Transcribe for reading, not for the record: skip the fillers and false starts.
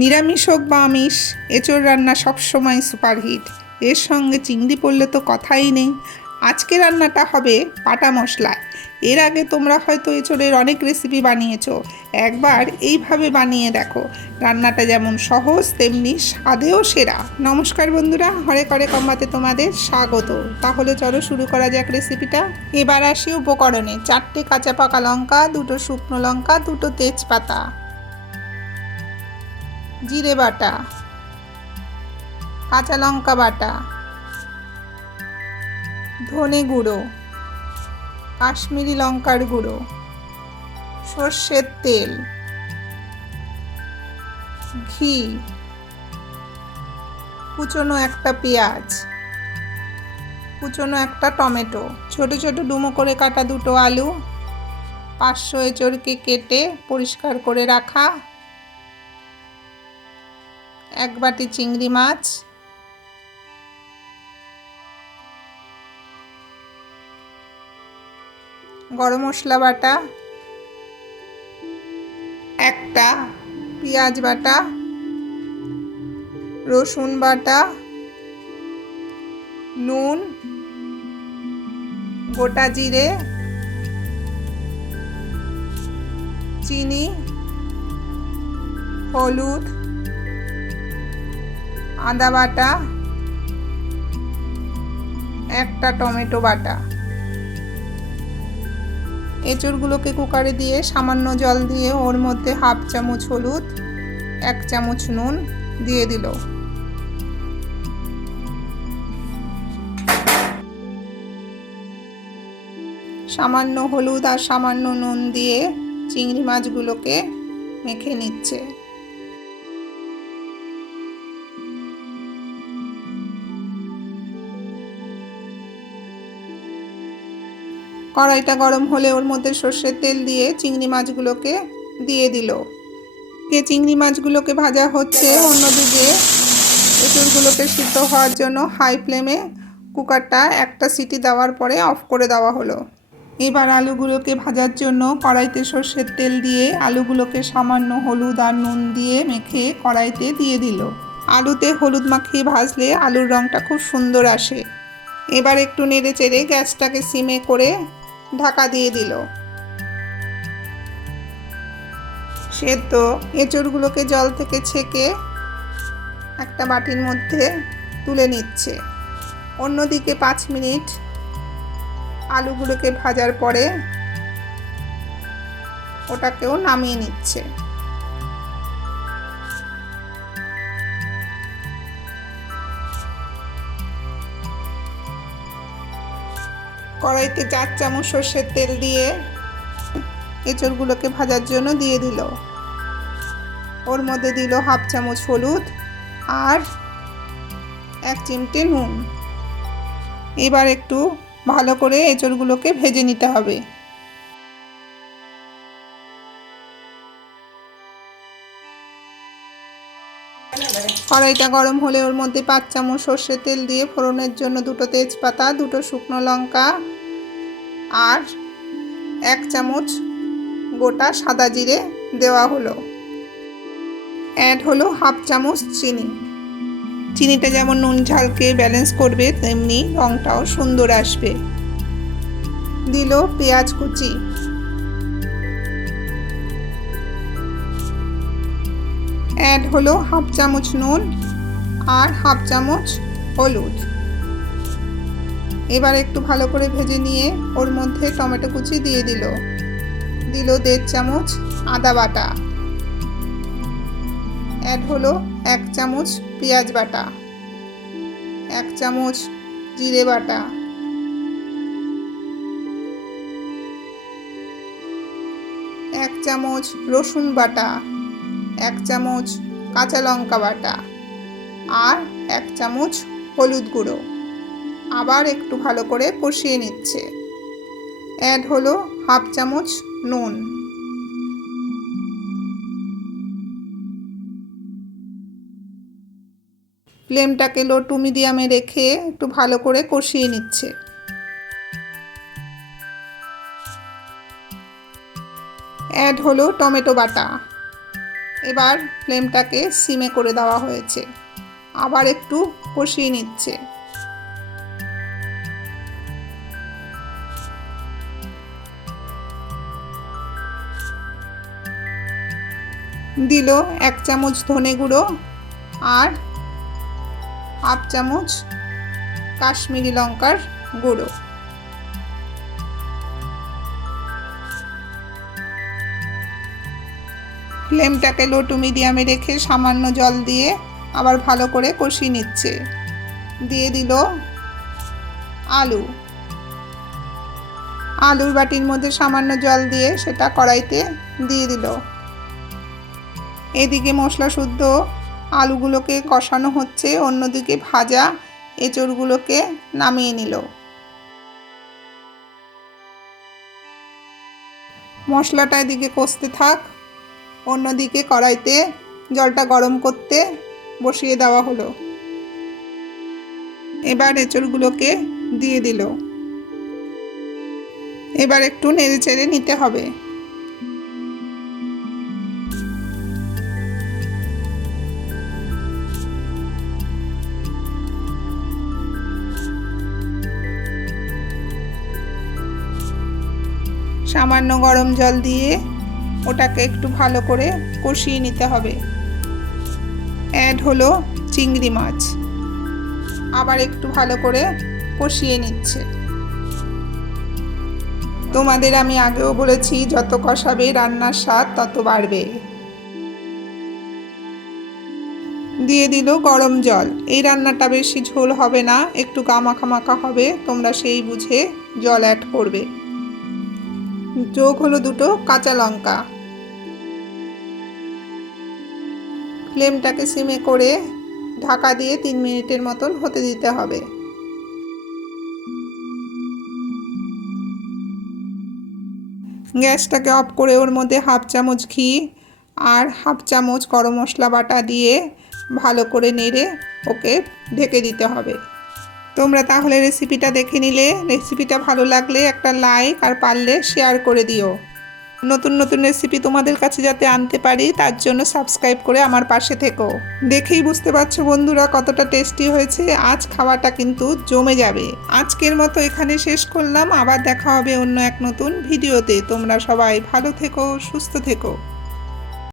নিরামিষ হোক বা আমিষ, এঁচোড় রান্না সবসময় সুপারহিট। এর সঙ্গে চিংড়ি পড়লে তো কথাই নেই। আজকে রান্নাটা হবে বাটা মশলায়। এর আগে তোমরা হয়তো এঁচোড়ের অনেক রেসিপি বানিয়েছো, একবার এইভাবে বানিয়ে দেখো। রান্নাটা যেমন সহজ তেমনি স্বাদেও সেরা। নমস্কার বন্ধুরা, হরে করে কম্বাতে তোমাদের স্বাগত। তাহলে চলো শুরু করা যাক রেসিপিটা। এবার আসি উপকরণে। 4টে কাঁচা পাকা লঙ্কা, 2টো শুকনো লঙ্কা, 2টো তেজপাতা, জিরে বাটা, কাঁচা লঙ্কা বাটা, ধনে গুঁড়ো, কাশ্মীরি লঙ্কার গুঁড়ো, সর্ষের তেল, ঘি, কুচনো একটা পেঁয়াজ, কুচনো একটা টমেটো, ছোট ছোট ডুমো করে কাটা 2টো আলু, 500 এঁচোড়কে কেটে পরিষ্কার করে রাখা, 1 বাটি চিংড়ি মাছ, গরম মশলা বাটা, একটা পেঁয়াজ বাটা, রসুন বাটা, নুন, গোটা জিরে, চিনি, হলুদ, আদা বাটা, একটা টমেটো বাটা। এঁচোড়গুলোকে কুকারে দিয়ে সামান্য জল দিয়ে ওর মধ্যে 1/2 চামচ হলুদ, 1 চামচ নুন দিয়ে দিল। সামান্য হলুদ আর সামান্য নুন দিয়ে চিংড়ি মাছগুলোকে মেখে নিচ্ছে। কড়াইটা গরম হলে ওর মধ্যে সর্ষের তেল দিয়ে চিংড়ি মাছগুলোকে দিয়ে দিল। চিংড়ি মাছগুলোকে ভাজা হচ্ছে, অন্যদিকে এঁচোড়গুলোকে সিদ্ধ হওয়ার জন্য হাই ফ্লেমে কুকারটা একটা সিটি দেওয়ার পরে অফ করে দেওয়া হলো। এবার আলুগুলোকে ভাজার জন্য কড়াইতে সর্ষের তেল দিয়ে আলুগুলোকে সামান্য হলুদ আর নুন দিয়ে মেখে কড়াইতে দিয়ে দিল। আলুতে হলুদ মাখিয়ে ভাজলে আলুর রঙটা খুব সুন্দর আসে। এবার একটু নেড়ে চেড়ে গ্যাসটাকে সিমে করে ঢাকা দিয়ে দিল। সেদ্ধ এঁচোড়গুলোকে জল থেকে ছেঁকে একটা বাটির মধ্যে তুলে নিচ্ছে। অন্যদিকে 5 মিনিট আলুগুলোকে ভাজার পরে ওটাকেও নামিয়ে নিচ্ছে। কড়াইতে 4 চামচ সর্ষের তেল দিয়ে এঁচোড়গুলোকে ভাজার জন্য দিয়ে দিল। ওর মধ্যে দিল 1/2 চামচ হলুদ আর 1 চিমটে নুন। এবার একটু ভালো করে এঁচোড়গুলোকে ভেজে নিতে হবে। কড়াইটা গরম হলে ওর মধ্যে 5 চামচ সর্ষের তেল দিয়ে ফোড়নের জন্য 2টো তেজপাতা, 2টো শুকনো লঙ্কা আর 1 চামচ গোটা সাদা জিরে দেওয়া হলো। অ্যাড হলো 1/2 চামচ চিনি। চিনিটা যেমন নুন ঝালকে ব্যালেন্স করবে তেমনি রঙটাও সুন্দর আসবে। দিল পেঁয়াজ কুচি, অ্যাড হলো 1/2 চামচ নুন আর 1/2 চামচ হলুদ। এবার একটু ভালো করে ভেজে নিয়ে ওর মধ্যে টমেটো কুচি দিয়ে দিল। 1.5 চামচ আদা বাটা, অ্যাড হলো 1 চামচ পেঁয়াজ বাটা, 1 চামচ জিরে বাটা, 1 চামচ রসুন বাটা, 1 চামচ কাঁচা লঙ্কা বাটা আর 1 চামচ হলুদ গুঁড়ো। আবার একটু ভালো করে কষিয়ে নিচ্ছে। অ্যাড হলো 1/2 চামচ নুন। ফ্লেমটাকে লো টু মিডিয়ামে রেখে একটু ভালো করে কষিয়ে নিচ্ছে। অ্যাড হলো টমেটো বাটা, এবার ফ্লেমটাকে সিমে করে দেওয়া হয়েছে, আবার একটু কষিয়ে নিচ্ছে। দিল 1 চামচ ধনে গুঁড়ো আর হাফ চামচ কাশ্মীরি লঙ্কার গুঁড়ো। ফ্লেমটাকে লো টু মিডিয়ামে রেখে সামান্য জল দিয়ে আবার ভালো করে কষিয়ে নিচ্ছে। দিয়ে দিল আলুর বাটির মধ্যে সামান্য জল দিয়ে সেটা কড়াইতে দিয়ে দিল। এদিকে মশলা শুদ্ধ আলুগুলোকে কষানো হচ্ছে, অন্যদিকে ভাজা এঁচড়গুলোকে নামিয়ে নিল। মশলাটা এদিকে কষতে থাক, অন্যদিকে কড়াইতে জলটা গরম করতে বসিয়ে দেওয়া হলো। এবার এঁচড়গুলোকে দিয়ে দিল। এবার একটু নেড়ে চেড়ে নিতে হবে। সামান্য গরম জল দিয়ে ওটাকে একটু ভালো করে কষিয়ে নিতে হবে। অ্যাড হলো চিংড়ি মাছ, আবার একটু ভালো করে কষিয়ে নিচ্ছে। তোমাদের আমি আগেও বলেছি, যত কষাবে রান্নার স্বাদ তত বাড়বে। দিয়ে দিল গরম জল। এই রান্নাটা বেশি ঝোল হবে না, একটু গামাখামাখা হবে, তোমরা সেই বুঝে জল অ্যাড করবে। যোগ হলো 2 কাঁচা লঙ্কা। ফ্লেমটাকে সিমে করে ঢাকা দিয়ে 3 মিনিটের মতন হতে দিতে হবে। গ্যাসটাকে অফ করে ওর মধ্যে হাফ চামচ ঘি আর হাফ চামচ গরম মশলা বাটা দিয়ে ভালো করে নেড়ে ওকে ঢেকে দিতে হবে। তোমরা তাহলে রেসিপিটা দেখে নিলে। রেসিপিটা ভালো লাগলে একটা লাইক আর পারলে শেয়ার করে দিও। নতুন নতুন রেসিপি তোমাদের কাছে যাতে আনতে পারি তার জন্য সাবস্ক্রাইব করে আমার পাশে থেকো। দেখেই বুঝতে পারছো বন্ধুরা কতটা টেস্টি হয়েছে। আজ খাওয়াটা কিন্তু জমে যাবে। আজকের মতো এখানে শেষ করলাম, আবার দেখা হবে অন্য এক নতুন ভিডিওতে। তোমরা সবাই ভালো থেকো, সুস্থ থেকো।